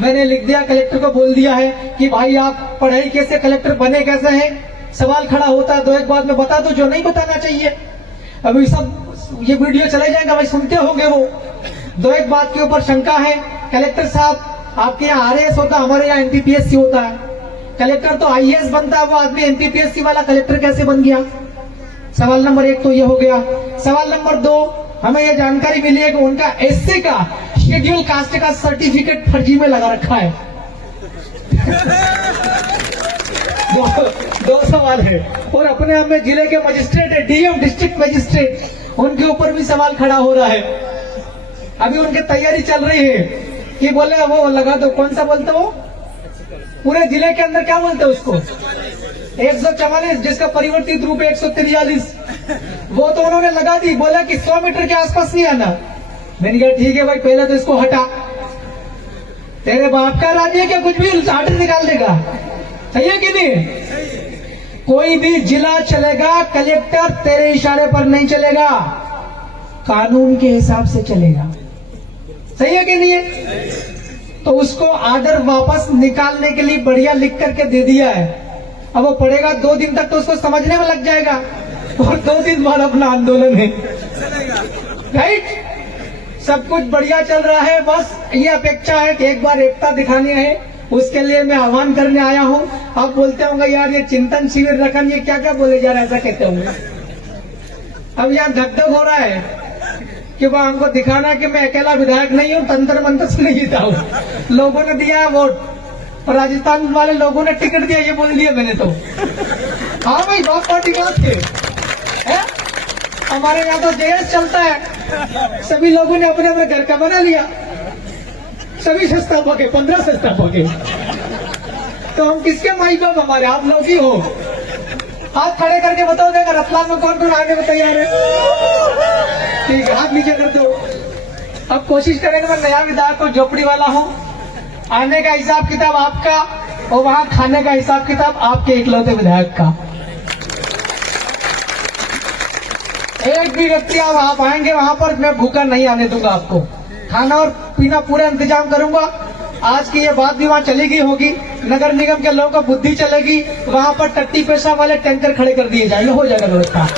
मैंने लिख दिया, कलेक्टर को बोल दिया है कि भाई आप पढ़ाई कैसे, कलेक्टर बने कैसे हैं। सवाल खड़ा होता है, दो एक बात में बता दो जो नहीं बताना चाहिए। अभी सब ये वीडियो चले जाएंगे, भाई सुनते होंगे वो। दो एक बात के ऊपर शंका है, कलेक्टर साहब आपके यहाँ आरएएस होता, हमारे यहाँ एमपीपीएससी होता है। कलेक्टर तो आईएएस बनता है, वो आदमी एमपीपीएससी वाला कलेक्टर कैसे बन गया। सवाल नंबर 1 तो ये हो गया। सवाल नंबर 2, हमें ये जानकारी मिली है कि उनका एससी का शेड्यूल कास्ट का सर्टिफिकेट फर्जी में लगा रखा है। दो सवाल है। और अपने आप में जिले के मजिस्ट्रेट है, डीएम डिस्ट्रिक्ट मजिस्ट्रेट, उनके ऊपर भी सवाल खड़ा हो रहा है। अभी उनकी तैयारी चल रही है कि बोले वो लगा दो, कौन सा बोलते हो, पूरे जिले के अंदर क्या बोलते हैं उसको, 144, जिसका परिवर्तित रूप है 143, वो तो उन्होंने लगा दी। बोला कि 100 मीटर के आसपास नहीं आना। मैंने कहा ठीक है भाई, पहले तो इसको हटा। तेरे बाप का राज्य है क्या, कुछ भी आर्डर निकाल देगा। सही है कि नहीं। कोई भी जिला चलेगा, कलेक्टर तेरे इशारे पर नहीं चलेगा, कानून के हिसाब से चलेगा। सही है कि नहीं है। तो उसको आर्डर वापस निकालने के लिए बढ़िया लिख करके दे दिया है। अब वो पढ़ेगा 2 दिन तक तो उसको समझने में लग जाएगा, और 2 दिन बाद अपना आंदोलन है। राइट, सब कुछ बढ़िया चल रहा है। बस ये अपेक्षा है कि एक बार एकता दिखानी है, उसके लिए मैं आह्वान करने आया हूँ। आप बोलते होंगे यार ये चिंतन शिविर रखा, ये क्या क्या बोले जा रहा है, ऐसा कहते होंगे। अब यहाँ धक धक हो रहा है कि वह हमको दिखाना कि मैं अकेला विधायक नहीं हूँ, तंत्र मंत्र से नहीं जीता हूँ। लोगों ने दिया है वोट, और राजस्थान वाले लोगों ने टिकट दिया, ये बोल दिया मैंने तो। हाँ भाई, बाप पार्टी बात है। हमारे यहाँ तो जेएस चलता है, सभी लोगों ने अपने अपने घर का बना लिया, सभी संस्थापक है, 15 संस्थापक है। तो हम किसके माई बाप, हमारे आप लोग ही हो। हाथ खड़े करके बताओ देगा रतलाम में कौन कौन आगे में तैयार है। ठीक है, हाथ नीचे कर दो। अब कोशिश करेंगे, मैं नया विधायक को झोपड़ी वाला हूँ, आने का हिसाब किताब आपका, और वहाँ खाने का हिसाब किताब आपके इकलौते विधायक का। एक भी व्यक्ति आप आएंगे वहाँ पर, मैं भूखा नहीं आने दूंगा आपको। खाना और पीना पूरा इंतजाम करूंगा। आज की ये बात भी वहाँ चलेगी होगी, नगर निगम के लोगों को बुद्धि चलेगी, वहाँ पर टट्टी पेशा वाले टैंकर खड़े कर दिए जाएंगे, हो जाएगा व्यवस्था।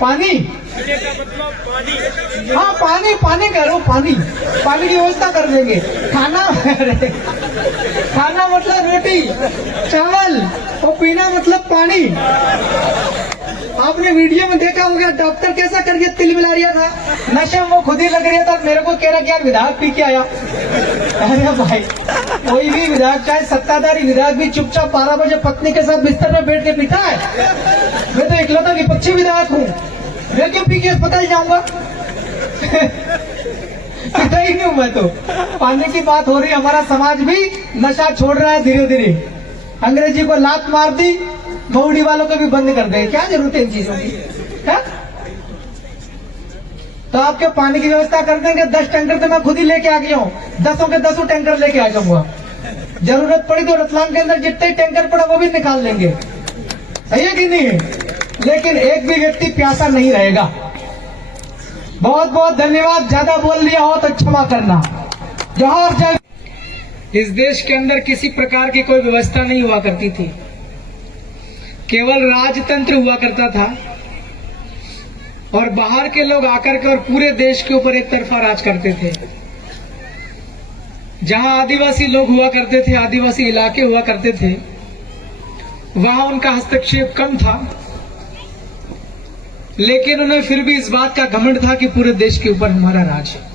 पानी, हाँ पानी, पानी करो, पानी की व्यवस्था कर देंगे। खाना खाना मतलब रोटी चावल, और पीना मतलब पानी। आपने वीडियो में देखा होगा डॉक्टर कैसा करके तिल मिला रहा था, नशे में वो खुद ही लग रहा था, मेरे को कह रहा कि यार विधायक पी के आया। अरे भाई, कोई भी विधायक, चाहे सत्ताधारी विधायक भी चुपचाप 12 बजे पत्नी के साथ बिस्तर में बैठ के पीता है। मैं तो इकलौता विपक्षी विधायक हूँ, मैं क्यों पी के अस्पताल जाऊंगा। पीता ही नहीं हूँ मैं तो। पानी की बात हो रही है, हमारा समाज भी नशा छोड़ रहा है धीरे धीरे। अंग्रेजी को लात मार दी, मऊड़ी वालों को भी बंद कर देंगे, क्या जरूरत है इन चीजों की है? तो आपके पानी की व्यवस्था कर देंगे। 10 टैंकर तो मैं खुद ही लेके आ गया हूँ, 10 के 10 टैंकर लेके आ जाऊंगा। जरूरत पड़ी तो रतलाम के अंदर जितने टैंकर पड़ा वो भी निकाल लेंगे। सही है कि नहीं। लेकिन एक भी व्यक्ति प्यासा नहीं रहेगा। बहुत बहुत धन्यवाद, ज्यादा बोल लिया हो तो क्षमा करना। जोहर जय। इस देश के अंदर किसी प्रकार की कोई व्यवस्था नहीं हुआ करती थी, केवल राजतंत्र हुआ करता था, और बाहर के लोग आकर के और पूरे देश के ऊपर एक तरफा राज करते थे। जहां आदिवासी लोग हुआ करते थे, आदिवासी इलाके हुआ करते थे, वहां उनका हस्तक्षेप कम था, लेकिन उन्हें फिर भी इस बात का घमंड था कि पूरे देश के ऊपर हमारा राज है।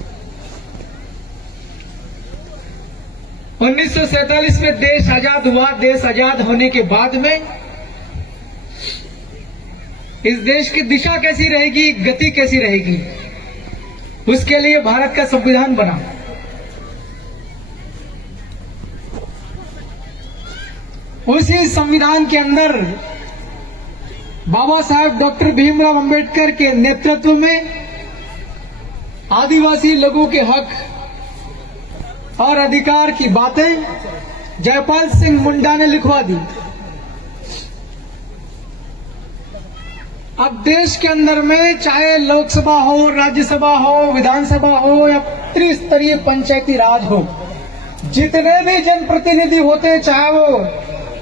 1947 में देश आजाद हुआ। देश आजाद होने के बाद में इस देश की दिशा कैसी रहेगी, गति कैसी रहेगी, उसके लिए भारत का संविधान बना। उसी संविधान के अंदर बाबा साहेब डॉक्टर भीमराव अंबेडकर के नेतृत्व में आदिवासी लोगों के हक और अधिकार की बातें जयपाल सिंह मुंडा ने लिखवा दी। अब देश के अंदर में चाहे लोकसभा हो, राज्यसभा हो, विधानसभा हो या त्रिस्तरीय पंचायती राज हो, जितने भी जनप्रतिनिधि होते हैं, चाहे वो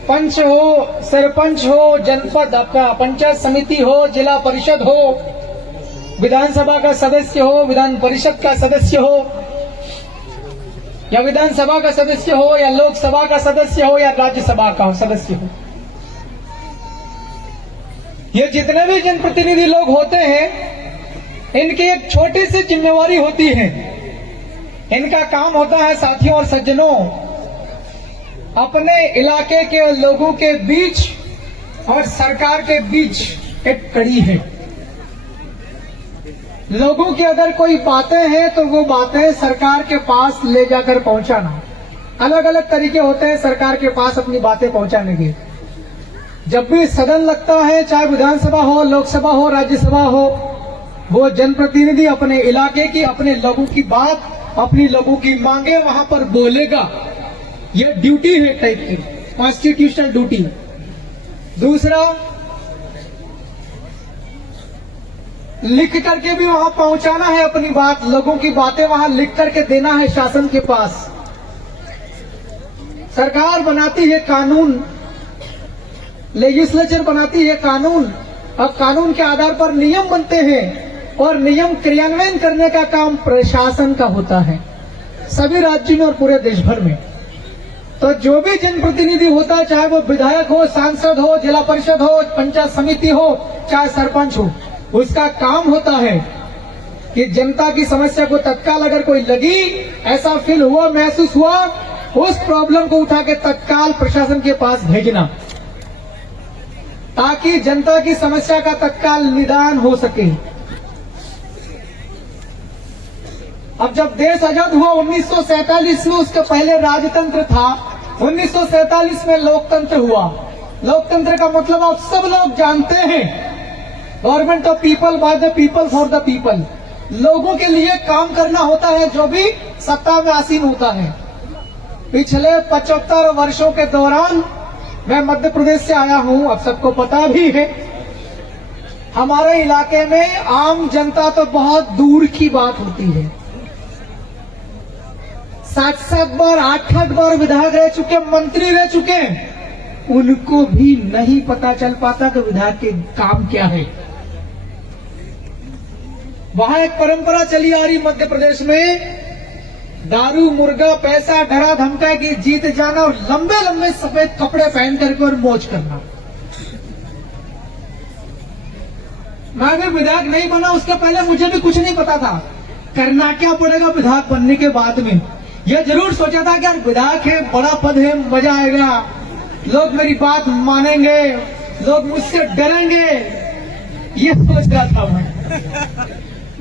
पंच हो, सरपंच हो, जनपद आपका पंचायत समिति हो, जिला परिषद हो, विधानसभा का सदस्य हो, विधान परिषद का सदस्य हो, या विधानसभा का सदस्य हो, या लोकसभा का सदस्य हो, या राज्यसभा का सदस्य हो, ये जितने भी जनप्रतिनिधि लोग होते हैं, इनकी एक छोटी सी जिम्मेवारी होती है। इनका काम होता है साथियों और सज्जनों, अपने इलाके के लोगों के बीच और सरकार के बीच एक कड़ी है। लोगों की अगर कोई बातें हैं तो वो बातें सरकार के पास ले जाकर पहुंचाना। अलग अलग तरीके होते हैं सरकार के पास अपनी बातें पहुंचाने के। जब भी सदन लगता है, चाहे विधानसभा हो, लोकसभा हो, राज्यसभा हो, वो जनप्रतिनिधि अपने इलाके की, अपने लोगों की बात, अपनी लोगों की मांगे वहां पर बोलेगा। ये ड्यूटी है टाइप की, कॉन्स्टिट्यूशनल ड्यूटी। दूसरा, लिख करके भी वहां पहुंचाना है अपनी बात, लोगों की बातें वहां लिख करके देना है शासन के पास। सरकार बनाती है कानून, लेजिस्लेचर बनाती है कानून, और कानून के आधार पर नियम बनते हैं और नियम क्रियान्वयन करने का काम प्रशासन का होता है सभी राज्यों में और पूरे देश भर में। तो जो भी जनप्रतिनिधि होता है, चाहे वो विधायक हो, सांसद हो, जिला परिषद हो, पंचायत समिति हो, चाहे सरपंच हो, उसका काम होता है कि जनता की समस्या को तत्काल अगर कोई लगी, ऐसा फील हुआ, महसूस हुआ, उस प्रॉब्लम को उठा के तत्काल प्रशासन के पास भेजना, ताकि जनता की समस्या का तत्काल निदान हो सके। अब जब देश आजाद हुआ 1947 में, उसके पहले राजतंत्र था, 1947 में लोकतंत्र हुआ। लोकतंत्र का मतलब आप सब लोग जानते हैं, government of people, by the people, for the people. लोगों के लिए काम करना होता है जो भी सत्ता में आसीन होता है। पिछले 75 वर्षों के दौरान मैं मध्य प्रदेश से आया हूं, अब सबको पता भी है, हमारे इलाके में आम जनता तो बहुत दूर की बात होती है। 7-7 बार, 8-8 बार विधायक रह चुके, मंत्री रह चुके, उनको भी नहीं पता चल पाता कि विधायक के काम क्या है। वहां एक परंपरा चली आ रही मध्य प्रदेश में, दारू, मुर्गा, पैसा, डरा धमका की जीत जाना और लंबे लंबे सफेद कपड़े पहन करके और मौज करना। मैं भी विधायक नहीं बना, उसके पहले मुझे भी कुछ नहीं पता था करना क्या पड़ेगा विधायक बनने के बाद में। यह जरूर सोचा था कि यार विधायक है, बड़ा पद है, मजा आएगा, लोग मेरी बात मानेंगे, लोग मुझसे डरेंगे, ये सोच रहा था मैं।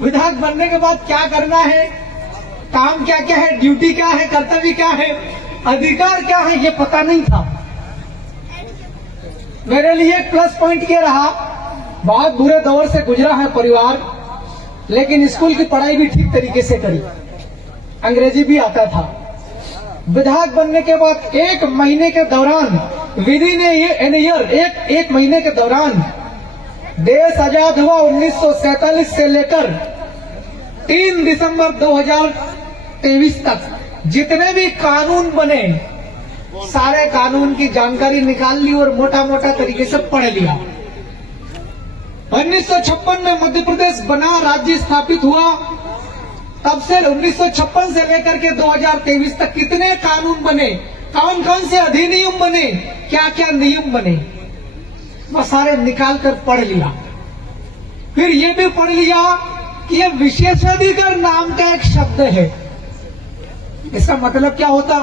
विधायक बनने के बाद क्या करना है, काम क्या क्या है, ड्यूटी क्या है, कर्तव्य क्या है, अधिकार क्या है, ये पता नहीं था। मेरे लिए प्लस पॉइंट ये रहा, बहुत बुरे दौर से गुजरा है परिवार, लेकिन स्कूल की पढ़ाई भी ठीक तरीके से करी, अंग्रेजी भी आता था। विधायक बनने के बाद 1 महीने के दौरान, विधि ने एन ईयर, एक महीने के दौरान देश आजाद हुआ 1947 से लेकर 3 दिसंबर 2023 तक जितने भी कानून बने, सारे कानून की जानकारी निकाल ली और मोटा मोटा तरीके से पढ़ लिया। 1956 में मध्य प्रदेश बना, राज्य स्थापित हुआ। तब से 1956 से लेकर के 2023 तक कितने कानून बने, कौन कौन से अधिनियम बने, क्या क्या नियम बने, वो सारे निकाल कर पढ़ लिया। फिर ये भी पढ़ लिया कि ये विशेषाधिकार नाम का एक शब्द है, इसका मतलब क्या होता,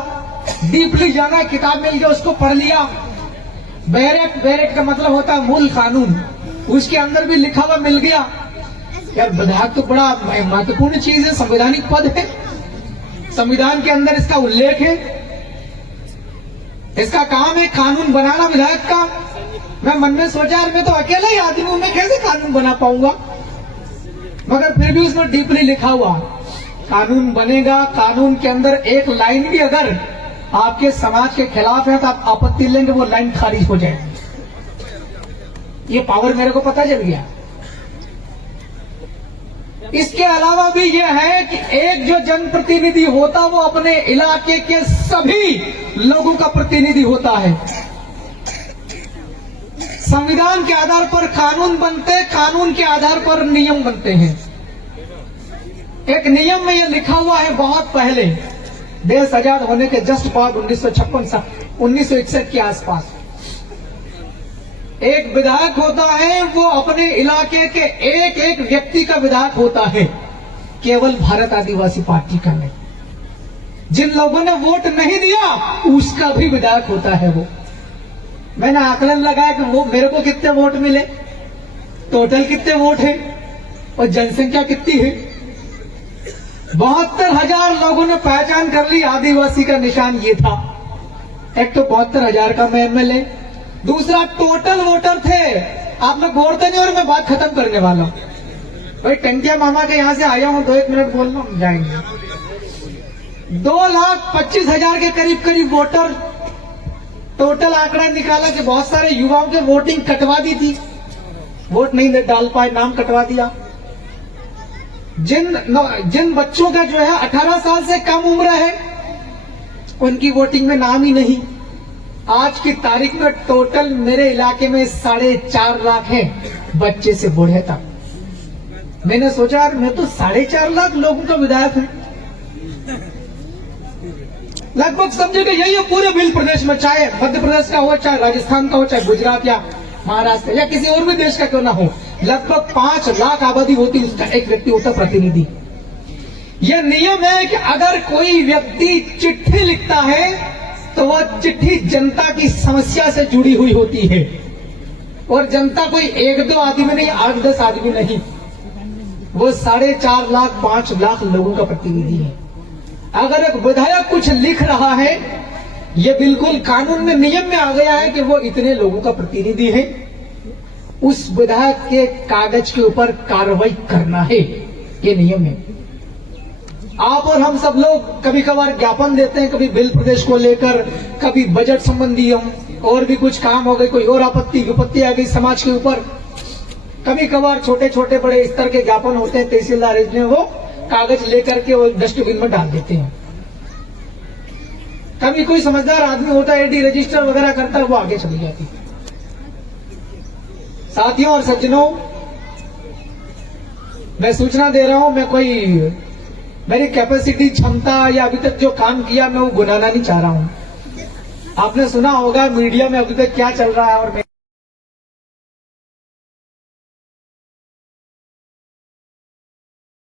डीपली जाना, किताब मिल गया, उसको पढ़ लिया। बैरेक्ट का मतलब होता है मूल कानून, उसके अंदर भी लिखा हुआ मिल गया। यार विधायक तो बड़ा महत्वपूर्ण चीज है, संवैधानिक पद है, संविधान के अंदर इसका उल्लेख है, इसका काम है कानून बनाना विधायक का। मैं मन में सोचा यार मैं तो अकेला ही आदमी हूं, मैं कैसे कानून बना पाऊंगा, मगर फिर भी उसमें डीपली लिखा हुआ कानून बनेगा। कानून के अंदर एक लाइन भी अगर आपके समाज के खिलाफ है तो आप आपत्ति लेंगे, वो लाइन खारिज हो जाएगी। ये पावर मेरे को पता चल गया। इसके अलावा भी यह है कि एक जो जनप्रतिनिधि होता वो अपने इलाके के सभी लोगों का प्रतिनिधि होता है। संविधान के आधार पर कानून बनते, कानून के आधार पर नियम बनते हैं। एक नियम में यह लिखा हुआ है बहुत पहले, देश आजाद होने के जस्ट बाद 1961 के आसपास, एक विधायक होता है, वो अपने इलाके के एक एक व्यक्ति का विधायक होता है, केवल भारत आदिवासी पार्टी का नहीं। जिन लोगों ने वोट नहीं दिया उसका भी विधायक होता है वो। मैंने आकलन लगाया कि वो मेरे को कितने वोट मिले, टोटल कितने वोट है और जनसंख्या कितनी है। 72,000 लोगों ने पहचान कर ली, आदिवासी का निशान ये था। एक तो 72,000 का मैं एमएलए, दूसरा टोटल वोटर थे। आप लोग बोलते नहीं और मैं बात खत्म करने वाला हूं। भाई टंकिया मामा के यहां से आया हूं, 1 मिनट बोल रहा हूं, जाएंगे। 2,25,000 के करीब करीब वोटर, टोटल आंकड़ा निकाला कि बहुत सारे युवाओं के वोटिंग कटवा दी थी, वोट नहीं डाल पाए, नाम कटवा दिया। जिन बच्चों का जो है 18 साल से कम उम्र है उनकी वोटिंग में नाम ही नहीं। आज की तारीख में टोटल मेरे इलाके में 4.5 लाख हैं, बच्चे से बूढ़े तक। मैंने सोचा यार मैं तो 4.5 लाख लोगों का विधायक हूं। लगभग समझे कि यही है पूरे बिल प्रदेश में, चाहे मध्य प्रदेश का हो, चाहे राजस्थान का हो, चाहे गुजरात या महाराष्ट्र या किसी और भी देश का क्यों ना हो, लगभग 5 लाख आबादी होती, उसका एक व्यक्ति होता प्रतिनिधि। यह नियम है कि अगर कोई व्यक्ति चिट्ठी लिखता है तो वह चिट्ठी जनता की समस्या से जुड़ी हुई होती है, और जनता कोई 1-2 आदमी नहीं, 8-10 आदमी नहीं, वो 4.5 लाख 5 लाख लोगों का प्रतिनिधि है। अगर एक विधायक कुछ लिख रहा है, ये बिल्कुल कानून में, नियम में आ गया है कि वो इतने लोगों का प्रतिनिधि है, उस विधायक के कागज के ऊपर कार्रवाई करना है, ये नियम है। आप और हम सब लोग कभी कभार ज्ञापन देते हैं, कभी बिल प्रदेश को लेकर, कभी बजट संबंधी और भी कुछ काम हो गए, कोई और आपत्ति विपत्ति आ गई समाज के ऊपर, कभी कभार छोटे छोटे बड़े स्तर के ज्ञापन होते हैं, तहसीलदार ने वो कागज लेकर के वो डस्टबिन में डाल देते हैं। कभी कोई समझदार आदमी होता है, एडी रजिस्टर वगैरह करता है, वो आगे चली जाती है। साथियों और सज्जनों, मैं सूचना दे रहा हूं, मैं कोई मेरी कैपेसिटी, क्षमता या अभी तक जो काम किया मैं वो गुनाना नहीं चाह रहा हूं। आपने सुना होगा मीडिया में अभी तक क्या चल रहा है, और